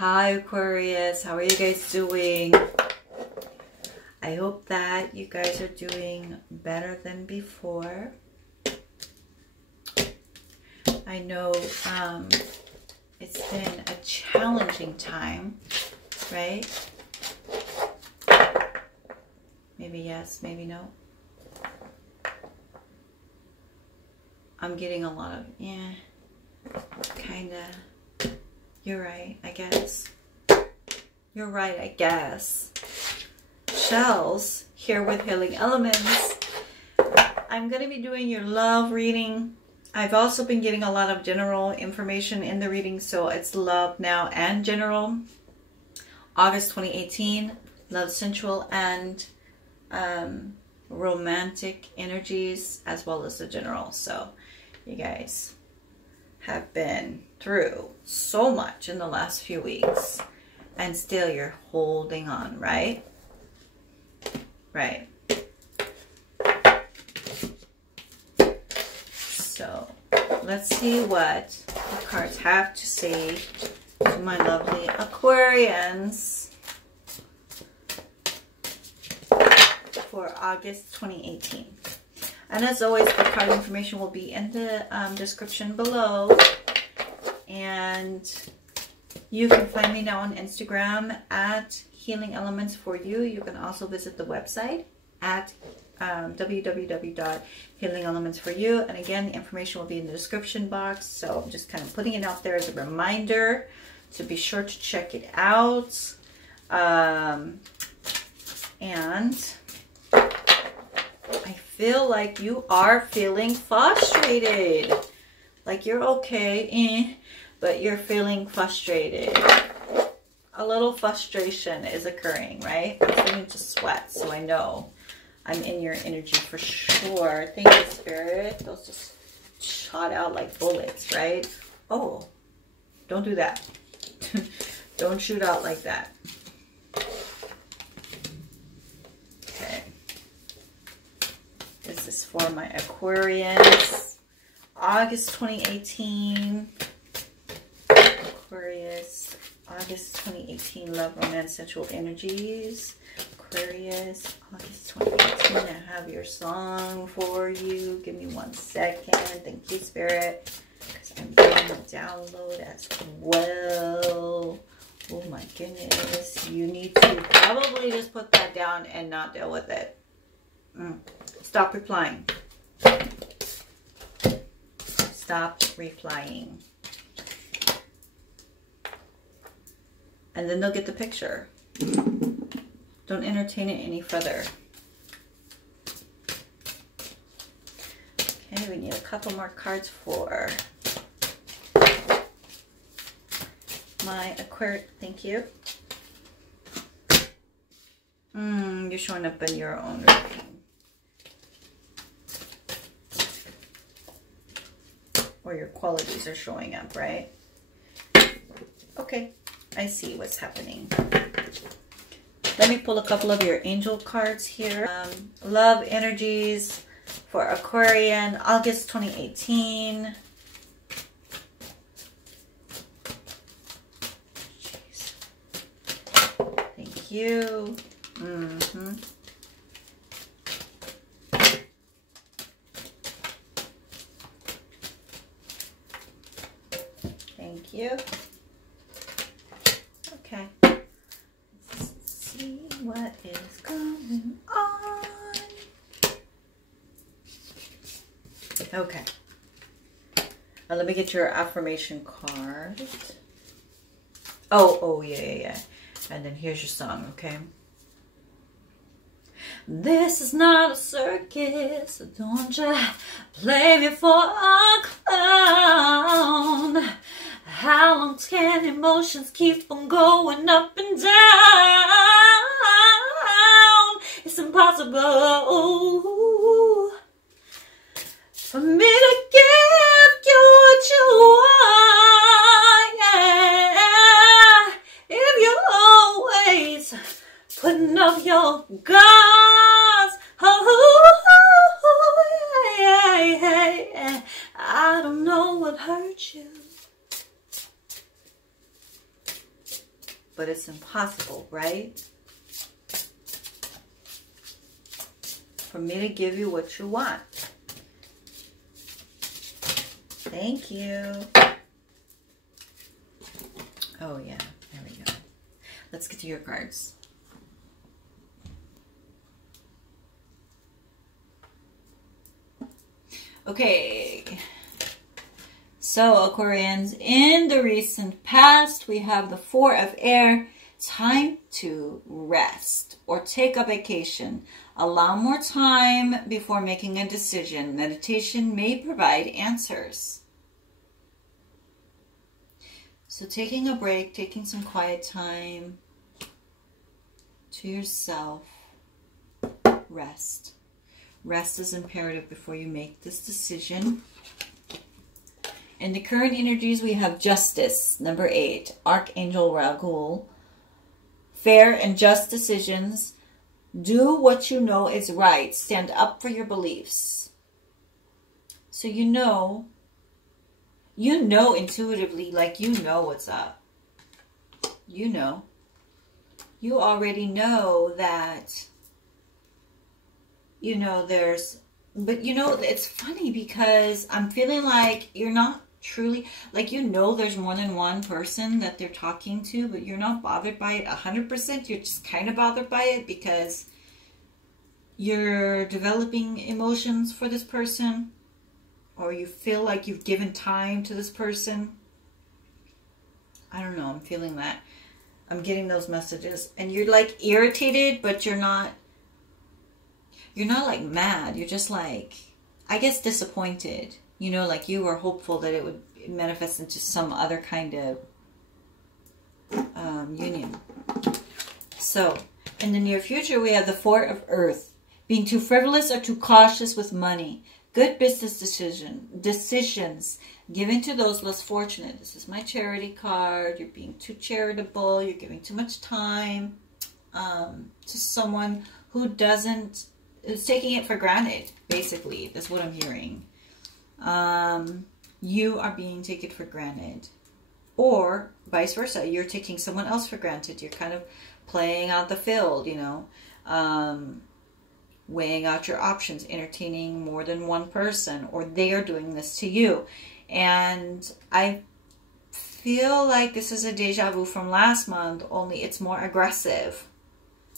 Hi Aquarius, how are you guys doing? I hope that you guys are doing better than before. I know it's been a challenging time, right? Maybe yes, maybe no. I'm getting a lot of, yeah, kinda. You're right, I guess. You're right, I guess. Rashell's here with Healing Elements. I'm going to be doing your love reading. I've also been getting a lot of general information in the reading, so it's love now and general. August 2018, love, sensual, and romantic energies, as well as the general. So you guys have been through so much in the last few weeks, and still you're holding on, right? Right. So let's see what the cards have to say to my lovely Aquarians for August 2018. And as always, the card information will be in the description below. And you can find me now on Instagram at Healing Elements for You. You can also visit the website at www.healingelementsforyou. And again, the information will be in the description box. So I'm just kind of putting it out there as a reminder to be sure to check it out. And I feel like you are feeling frustrated. Like you're okay, but you're feeling frustrated. A little frustration is occurring, right? I'm starting to sweat, so I know I'm in your energy for sure. Thank you, Spirit. Those just shot out like bullets, right? Oh, don't do that. Don't shoot out like that. Okay. This is for my Aquarians. August 2018. Aquarius. August 2018. Love, romance, sensual energies. Aquarius. August 2018. I have your song for you. Give me 1 second. Thank you, Spirit. Because I'm doing a download as well. Oh my goodness. You need to probably just put that down and not deal with it. Stop replying. Stop replying. And then they'll get the picture. Don't entertain it any further. Okay, we need a couple more cards for my Aquarius. Thank you. You're showing up in your own reading. Or your qualities are showing up, right? Okay, I see what's happening. Let me pull a couple of your angel cards here. Love energies for Aquarian, August 2018. Jeez. Thank you. Thank you. Okay. Let's see what is going on. Okay. Let me get your affirmation card. Oh, yeah. And then here's your song, okay? This is not a circus, so don't you play me for a clown. How long can emotions keep on going up and down? It's impossible for me to give you what you want, yeah. If you're always putting up your guards, oh, yeah. I don't know what hurt you. but it's impossible, right? For me to give you what you want. Thank you. Oh yeah, there we go. Let's get to your cards. Okay. So Aquarians, in the recent past, we have the Four of Air. Time to rest or take a vacation. Allow more time before making a decision. Meditation may provide answers. So taking a break, taking some quiet time to yourself. Rest. Rest is imperative before you make this decision. In the current energies, we have Justice, number 8, Archangel Radleigh. Fair and just decisions. Do what you know is right. Stand up for your beliefs. So you know intuitively, like you know what's up. You know. You already know that, you know, but you know, it's funny because I'm feeling like you're not truly, like, you know, there's more than one person that they're talking to, but you're not bothered by it 100%. You're just kind of bothered by it because you're developing emotions for this person, or you feel like you've given time to this person. I don't know. I'm feeling that. I'm getting those messages, and you're like irritated, but you're not like mad. You're just like, I guess, disappointed. You know, like you were hopeful that it would manifest into some other kind of union. So, in the near future, we have the Four of Earth. Being too frivolous or too cautious with money. Good business decisions given to those less fortunate. This is my charity card. You're being too charitable. You're giving too much time to someone who is taking it for granted, basically. That's what I'm hearing. You are being taken for granted, or vice versa. You're taking someone else for granted. You're kind of playing out the field, you know, weighing out your options, entertaining more than one person, or they are doing this to you. And I feel like this is a deja vu from last month, only it's more aggressive.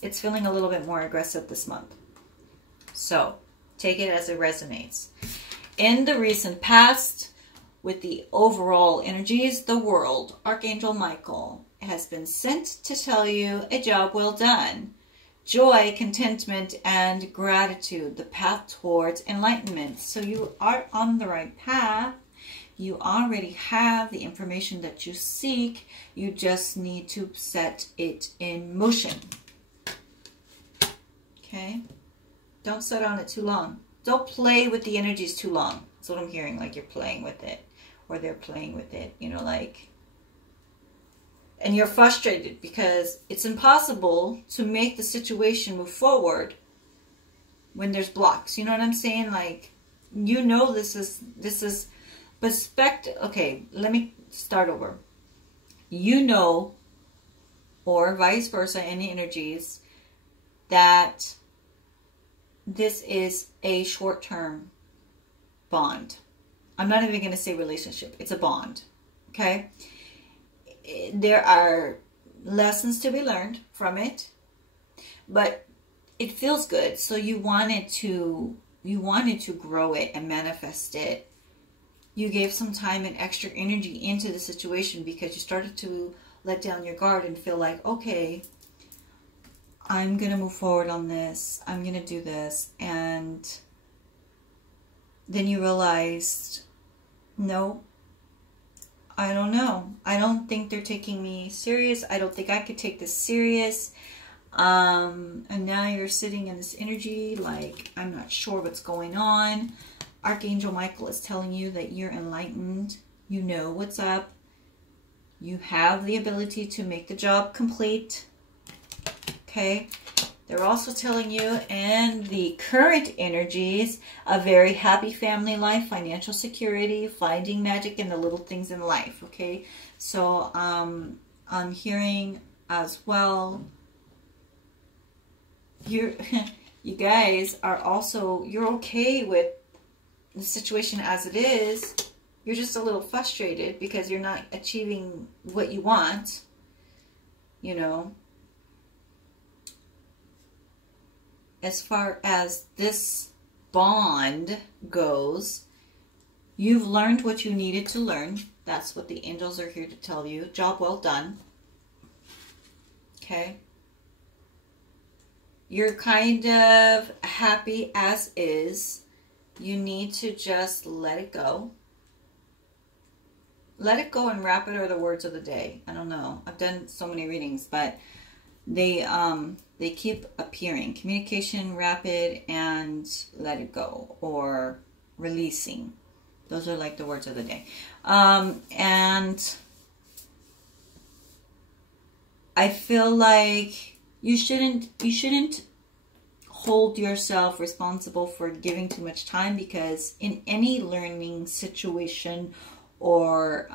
It's feeling a little bit more aggressive this month. So take it as it resonates. In the recent past, with the overall energies, the world, Archangel Michael has been sent to tell you a job well done. Joy, contentment, and gratitude, the path towards enlightenment. So you are on the right path. You already have the information that you seek. You just need to set it in motion. Okay? Don't sit on it too long. Don't play with the energies too long. That's what I'm hearing, like you're playing with it. Or they're playing with it, you know, like... And you're frustrated because it's impossible to make the situation move forward when there's blocks. You know what I'm saying? Like, you know this is perspective. Okay, let me start over. You know, or vice versa, any energies, that this is a short-term bond. I'm not even going to say relationship. It's a bond. Okay? There are lessons to be learned from it, but it feels good. So you wanted to grow it and manifest it. You gave some time and extra energy into the situation because you started to let down your guard and feel like, okay, I'm going to move forward on this. I'm going to do this. And then you realized, no, I don't know. I don't think they're taking me serious. I don't think I could take this serious. And now you're sitting in this energy like, I'm not sure what's going on. Archangel Michael is telling you that you're enlightened. You know what's up. You have the ability to make the job complete. Okay. They're also telling you, and the current energies, a very happy family life, financial security, finding magic in the little things in life. Okay. So I'm hearing as well. You guys are also, you're okay with the situation as it is. You're just a little frustrated because you're not achieving what you want, you know. As far as this bond goes, you've learned what you needed to learn. That's what the angels are here to tell you. Job well done. Okay. You're kind of happy as is. You need to just let it go. Let it go and wrap it are the words of the day. I don't know. I've done so many readings, but they keep appearing. Communication, rapid, and let it go, or releasing. Those are like the words of the day. And I feel like you shouldn't hold yourself responsible for giving too much time, because in any learning situation or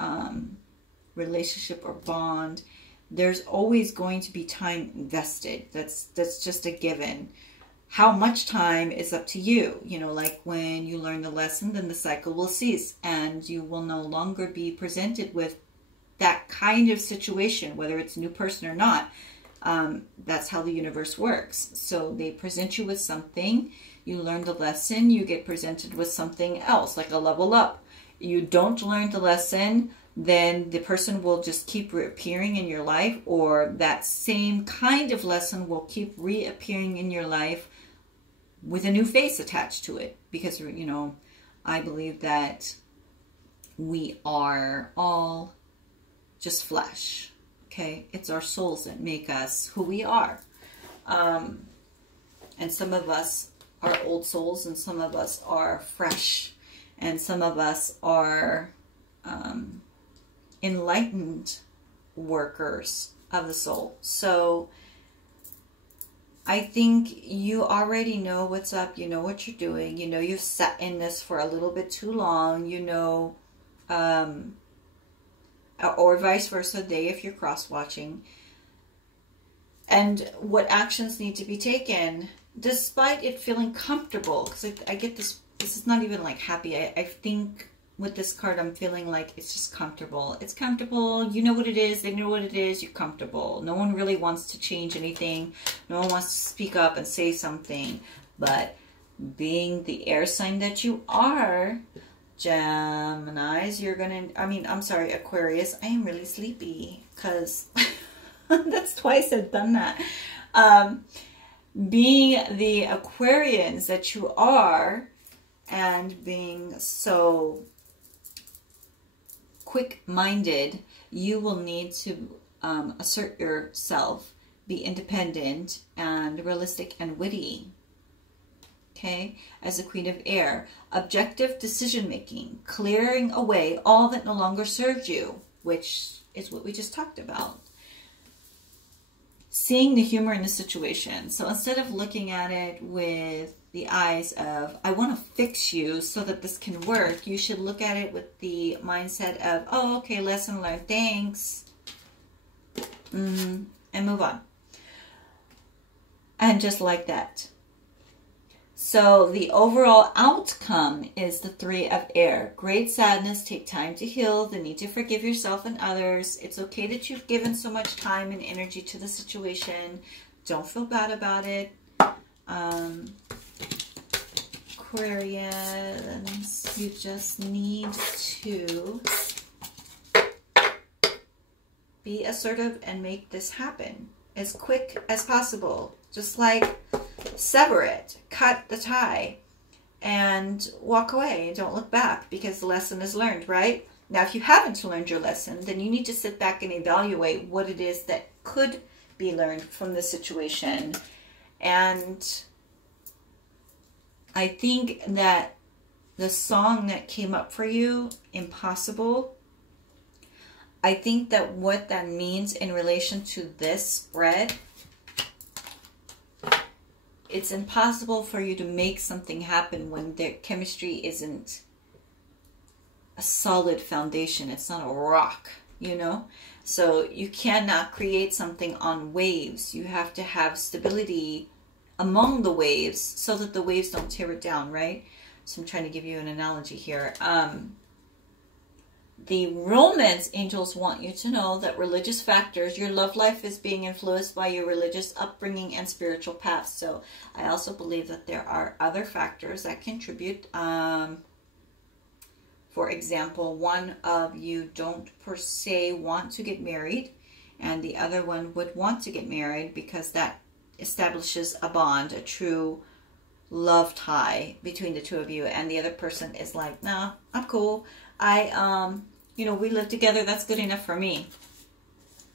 relationship or bond, there's always going to be time invested. That's just a given. How much time is up to you. You know, like when you learn the lesson, then the cycle will cease and you will no longer be presented with that kind of situation, whether it's a new person or not. That's how the universe works. So they present you with something, you learn the lesson, you get presented with something else, like a level up. You don't learn the lesson, then the person will just keep reappearing in your life, or that same kind of lesson will keep reappearing in your life with a new face attached to it. Because, you know, I believe that we are all just flesh. Okay, it's our souls that make us who we are. And some of us are old souls, and some of us are fresh, and some of us are enlightened workers of the soul. So I think you already know what's up. You know what you're doing. You know you've sat in this for a little bit too long. You know, or vice versa, they, if you're cross-watching, and what actions need to be taken, despite it feeling comfortable. Because I get this is not even like happy. I think with this card, I'm feeling like it's just comfortable. It's comfortable. You know what it is. They know what it is. You're comfortable. No one really wants to change anything. No one wants to speak up and say something. But being the air sign that you are, Geminis, you're gonna, I'm sorry, Aquarius, I am really sleepy because that's twice I've done that. Being the Aquarians that you are, and being so quick-minded, you will need to assert yourself, be independent and realistic and witty. Okay, as a Queen of Air, objective decision-making, clearing away all that no longer served you, which is what we just talked about. Seeing the humor in the situation. So instead of looking at it with the eyes of, I want to fix you so that this can work, you should look at it with the mindset of, oh, okay, lesson learned, thanks. And move on. And just like that. So the overall outcome is the Three of Air. Great sadness, take time to heal, the need to forgive yourself and others. It's okay that you've given so much time and energy to the situation. Don't feel bad about it. Aquarians, you just need to be assertive and make this happen as quick as possible. Just like sever it, cut the tie, and walk away. Don't look back, because the lesson is learned, right? Now, if you haven't learned your lesson, then you need to sit back and evaluate what it is that could be learned from the situation. And I think that the song that came up for you, Impossible, I think that what that means in relation to this spread, it's impossible for you to make something happen when their chemistry isn't a solid foundation. It's not a rock. you know? So you cannot create something on waves. You have to have stability among the waves so that the waves don't tear it down, right? So I'm trying to give you an analogy here. The romance angels want you to know that religious factors, your love life is being influenced by your religious upbringing and spiritual path. So I also believe that there are other factors that contribute. For example, one of you don't per se want to get married, and the other one would want to get married because that establishes a bond, a true love tie between the two of you. And the other person is like, nah, I'm cool. You know, we live together. That's good enough for me.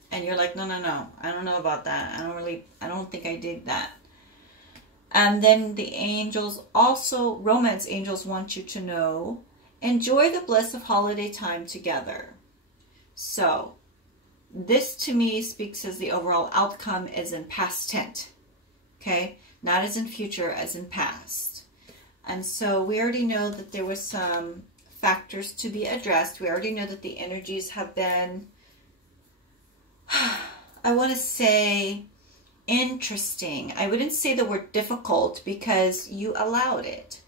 And you're like, no, no, no. I don't know about that. I don't think I dig that. And then the angels also, romance angels want you to know, enjoy the bliss of holiday time together. So this to me speaks as the overall outcome is in past tense. Okay. Not as in future, as in past. And so we already know that there was some factors to be addressed. We already know that the energies have been, I want to say, interesting. I wouldn't say the word difficult because you allowed it.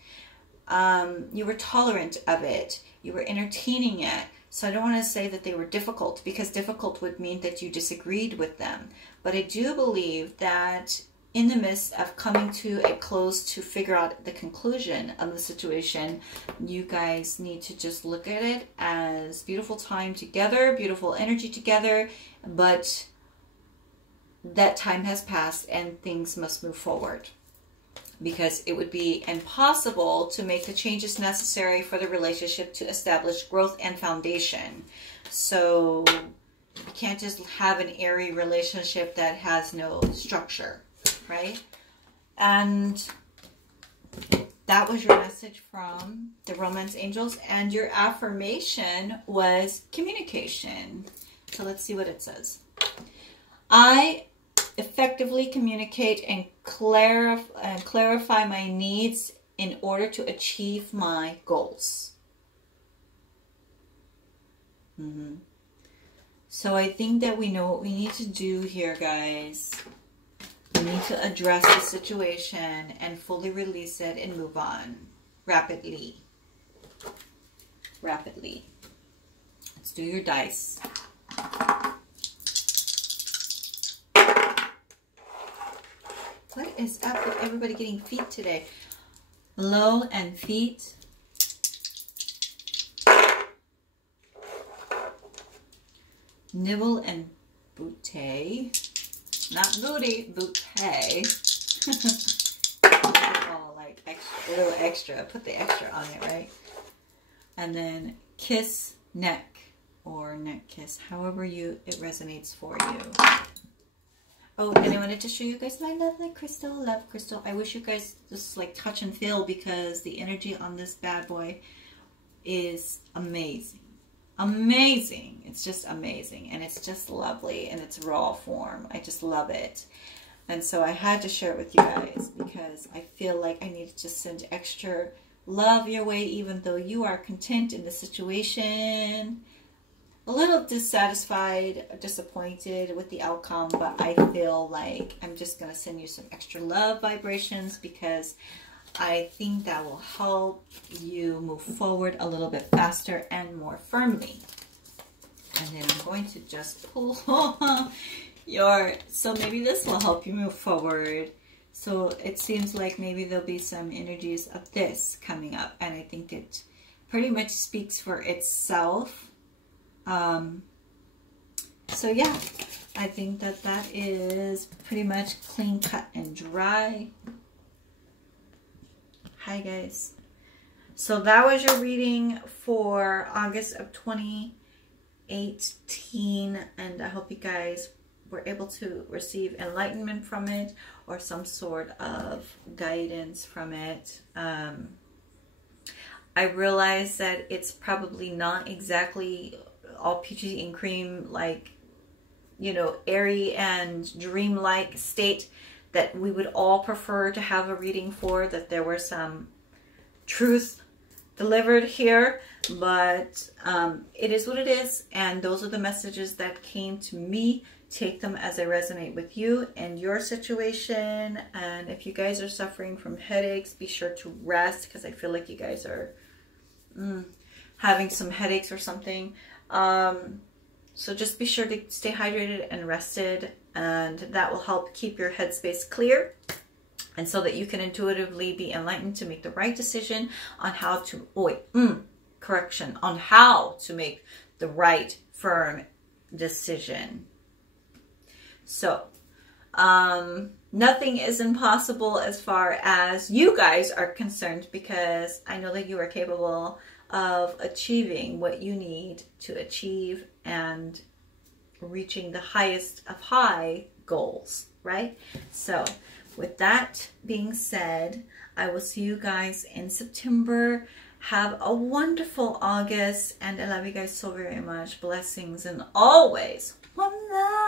You were tolerant of it. You were entertaining it. So I don't want to say that they were difficult, because difficult would mean that you disagreed with them. But I do believe that in the midst of coming to a close to figure out the conclusion of the situation, you guys need to just look at it as beautiful time together, beautiful energy together, but that time has passed and things must move forward, because it would be impossible to make the changes necessary for the relationship to establish growth and foundation. So you can't just have an airy relationship that has no structure. Right? And that was your message from the romance angels, and your affirmation was communication. So let's see what it says. I effectively communicate and clarify my needs in order to achieve my goals. So I think that we know what we need to do here, guys. We need to address the situation and fully release it and move on rapidly. Rapidly. Let's do your dice. What is up with everybody getting feet today? Low and feet. Nibble and booty. Not booty, bouquet. Oh, like extra, a little extra. Put the extra on it, right? And then kiss neck, or neck kiss, however it resonates for you. Oh, and I wanted to show you guys my lovely crystal. Love crystal. I wish you guys just like touch and feel, because the energy on this bad boy is amazing. Amazing. It's just amazing, and it's just lovely in its raw form. I just love it. And so I had to share it with you guys, because I feel like I need to just send extra love your way, even though you are content in the situation, a little dissatisfied, disappointed with the outcome, but I feel like I'm just going to send you some extra love vibrations, because I think that will help you move forward a little bit faster and more firmly. And then I'm going to just pull so maybe this will help you move forward. So it seems like maybe there'll be some energies of this coming up, and I think it pretty much speaks for itself. So yeah, I think that is pretty much clean cut and dry. Hi guys. So that was your reading for August of 2018, and I hope you guys were able to receive enlightenment from it, or some sort of guidance from it. I realize that it's probably not exactly all peachy and cream, like, you know, airy and dreamlike state that we would all prefer to have a reading for, that there were some truth delivered here, but it is what it is, and those are the messages that came to me. Take them as they resonate with you and your situation. And if you guys are suffering from headaches, be sure to rest, because I feel like you guys are having some headaches or something. So just be sure to stay hydrated and rested, and that will help keep your headspace clear, and so that you can intuitively be enlightened to make the right decision on how to, on how to make the right, firm decision. So, nothing is impossible as far as you guys are concerned, because I know that you are capable of achieving what you need to achieve and reaching the highest of high goals, right? So with that being said, I will see you guys in September. Have a wonderful August, and I love you guys so very much. Blessings and always one love.